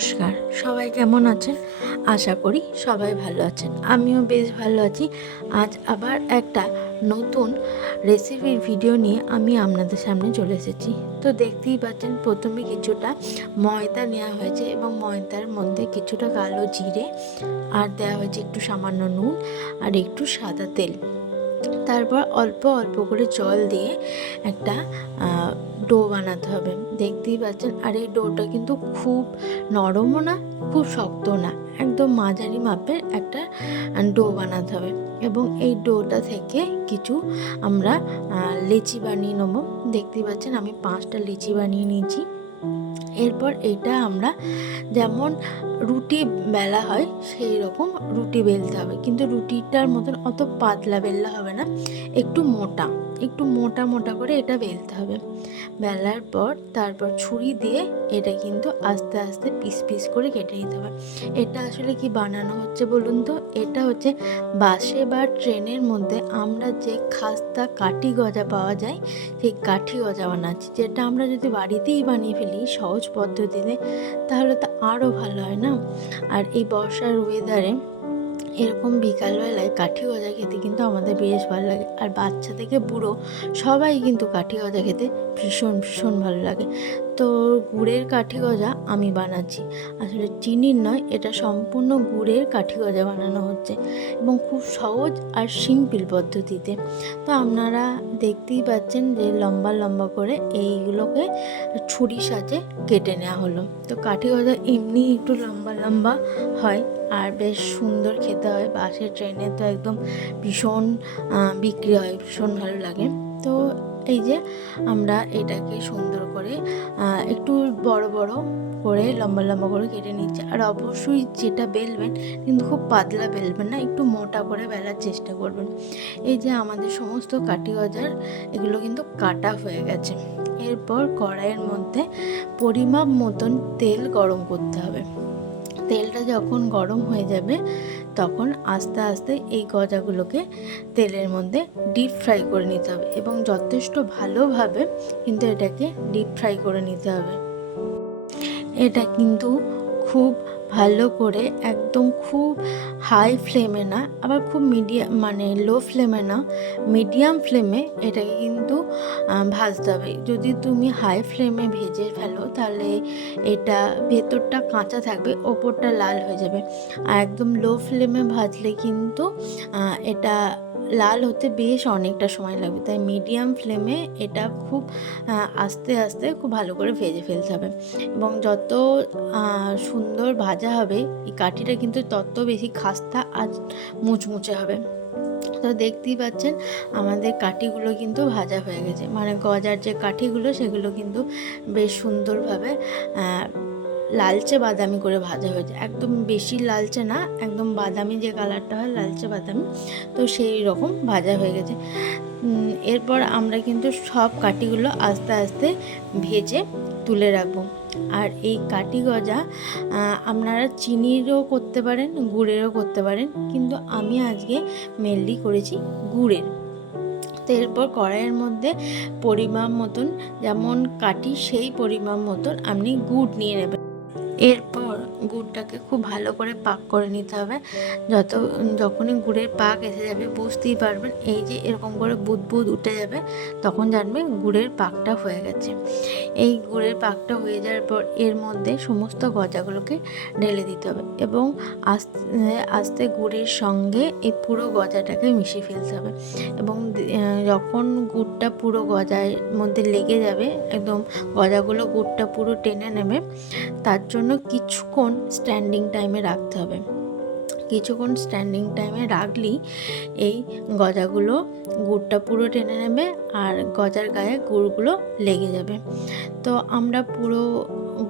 নমস্কার, সবাই কেমন আছেন? আশা করি সবাই ভালো আছেন। আমিও বেশ ভালো আছি। আজ আবার একটা নতুন রেসিপির ভিডিও নিয়ে আমি আপনাদের সামনে চলে এসেছি। তো দেখতেই পাচ্ছেন, প্রথমে কিছুটা ময়দা নেওয়া হয়েছে এবং ময়দার মধ্যে কিছুটা কালো জিরে আর দেওয়া হয়েছে একটু সামান্য নুন আর একটু সাদা তেল। তারপর অল্প অল্প করে জল দিয়ে একটা ডো বানাতে হবে। দেখতেই পাচ্ছেন, আর এই ডোটা কিন্তু খুব নরমও না, খুব শক্ত না, একদম মাঝারি মাপের একটা ডো বানাতে হবে। এবং এই ডোটা থেকে কিছু আমরা লেচি বানিয়ে নেবো। দেখতেই পাচ্ছেন, আমি 5টা লেচি বানিয়ে নিয়েছি। এরপর এইটা আমরা যেমন রুটি বেলা হয় সেই রকম রুটি বেলতে হবে, কিন্তু রুটিটার মতন অত পাতলা বেললে হবে না, একটু মোটা মোটা মোটা করে এটা বেলতে হবে। বেলার পর তারপর ছুরি দিয়ে এটা কিন্তু আস্তে আস্তে পিস পিস করে কেটে নিতে হবে। এটা আসলে কি বানানো হচ্ছে বলুন তো? এটা হচ্ছে বাসে বা ট্রেনের মধ্যে আমরা যে খাস্তা কাঠি গজা পাওয়া যায়, সেই কাঠি গজা বানাচ্ছি, যেটা আমরা যদি বাড়িতেই বানিয়ে ফেলি সহজ পদ্ধতিতে তাহলে তো আরও ভালো হয় না? আর এই বর্ষার ওয়েদারে এরকম বিকালবেলায় কাঠি গজা খেতে কিন্তু আমাদের বেশ ভালো লাগে। আর বাচ্চা থেকে বুড়ো সবাই কিন্তু কাঠি গজা খেতে ভীষণ ভীষণ ভালো লাগে। তো গুড়ের কাঠি গজা আমি বানাচ্ছি, আসলে চিনির নয়, এটা সম্পূর্ণ গুড়ের কাঠি গজা বানানো হচ্ছে এবং খুব সহজ আর সিম্পল পদ্ধতিতে। তো আপনারা দেখতেই পাচ্ছেন যে লম্বা লম্বা করে এইগুলোকে ছুরির সাহায্যে কেটে নেওয়া হলো। তো কাঠি গজা এমনি একটু লম্বা লম্বা হয় আর বেশ সুন্দর খেতে হয়। বাসে ট্রেনে তো একদম ভীষণ বিক্রি হয়, ভীষণ ভালো লাগে। তো এই যে আমরা এটাকে সুন্দর করে একটু বড় বড় করে লম্বা লম্বা করে কেটে নিচ্ছি। আর অবশ্যই যেটা বেলবেন কিন্তু খুব পাতলা বেলবেন না, একটু মোটা করে বেলার চেষ্টা করবেন। এই যে আমাদের সমস্ত কাঠি গজার এগুলো কিন্তু কাটা হয়ে গেছে। এরপর কড়াইয়ের মধ্যে পরিমাপ মতন তেল গরম করতে হবে। তেলটা যখন গরম হয়ে যাবে তখন আস্তে আস্তে এই গজাগুলোকে তেলের মধ্যে ডিপ ফ্রাই করে নিতে হবে এবং যথেষ্ট ভালোভাবে কিন্তু এটাকে ডিপ ফ্রাই করে নিতে হবে। এটা কিন্তু খুব ভালো করে, একদম খুব হাই ফ্লেমে না, আবার খুব মিডিয়াম মানে লো ফ্লেমে না, মিডিয়াম ফ্লেমে এটাকে কিন্তু ভাজতে হবে। যদি তুমি হাই ফ্লেমে ভেজে ফেলো তাহলে এটা ভেতরটা কাঁচা থাকবে, ওপরটা লাল হয়ে যাবে। আর একদম লো ফ্লেমে ভাজলে কিন্তু এটা লাল হতে বেশ অনেকটা সময় লাগবে। তাই মিডিয়াম ফ্লেমে এটা খুব আস্তে আস্তে খুব ভালো করে ভেজে ফেলতে হবে। এবং যত সুন্দর ভাজা হবে এই কাঠিটা কিন্তু তত বেশি খাস্তা আর মুচমুচে হবে। তো দেখতেই পাচ্ছেন আমাদের কাঠিগুলো কিন্তু ভাজা হয়ে গেছে, মানে গজার যে কাঠিগুলো সেগুলো কিন্তু বেশ সুন্দরভাবে লালচে বাদামি করে ভাজা হয়েছে। একদম বেশি লালচে না, একদম বাদামি যে কালারটা হয় লালচে বাদামি, তো সেই রকম ভাজা হয়ে গেছে। এরপর আমরা কিন্তু সব কাঠিগুলো আস্তে আস্তে ভেজে তুলে রাখবো। আর এই কাঠি গজা আপনারা চিনিরও করতে পারেন, গুড়েরও করতে পারেন, কিন্তু আমি আজকে মেনলি করেছি গুড়ের। তো এরপর কড়াইয়ের মধ্যে পরিমাপ মতন, যেমন কাঠি সেই পরিমাপ মতন আপনি গুড় নিয়ে নেবেন। এরপর গুড়টাকে খুব ভালো করে পাক করে নিতে হবে। যখনই গুড়ের পাক এসে যাবে বুঝতেই পারবেন, এই যে এরকম করে বুদবুদ উঠে যাবে, তখন জানবেন গুড়ের পাকটা হয়ে গেছে। এই গুড়ের পাকটা হয়ে যাওয়ার পর এর মধ্যে সমস্ত গজাগুলোকে ঢেলে দিতে হবে এবং আস্তে আস্তে গুড়ের সঙ্গে এই পুরো গজাটাকে মিশিয়ে ফেলতে হবে। এবং যখন গুড়টা পুরো গজার মধ্যে লেগে যাবে, একদম গজাগুলো গুড়টা পুরো টেনে নেবে, তার জন্য কিছুক্ষণ স্ট্যান্ডিং টাইমে রাখতে হবে। কিছুক্ষণ স্ট্যান্ডিং টাইমে রাখলেই এই গজাগুলো গুড়টা পুরো টেনে নেবে আর গজার গায়ে গুড়গুলো লেগে যাবে। তো আমরা পুরো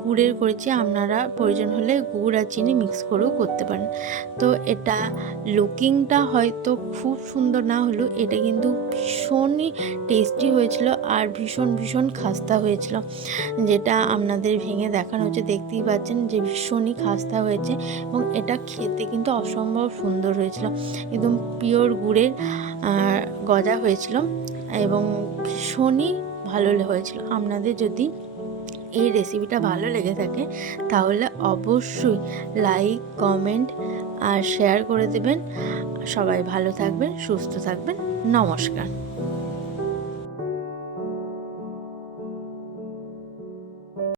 গুড়ের করেছি, আপনারা প্রয়োজন হলে গুড় আর চিনি মিক্স করেও করতে পারেন। তো এটা লুকিংটা হয়তো খুব সুন্দর না হলেও এটা কিন্তু ভীষণই টেস্টি হয়েছিল আর ভীষণ ভীষণ খাস্তা হয়েছিল, যেটা আপনাদের ভেঙে দেখানো হচ্ছে। দেখতেই পাচ্ছেন যে ভীষণই খাস্তা হয়েছে এবং এটা খেতে কিন্তু অসম্ভব সুন্দর হয়েছিল। একদম পিওর গুড়ের গজা হয়েছিল এবং ভীষণই ভালো হয়েছিল। আপনাদের যদি এই রেসিপিটা ভালো লেগে থাকে তাহলে অবশ্যই লাইক, কমেন্ট আর শেয়ার করে দেবেন। সবাই ভালো থাকবেন, সুস্থ থাকবেন। নমস্কার।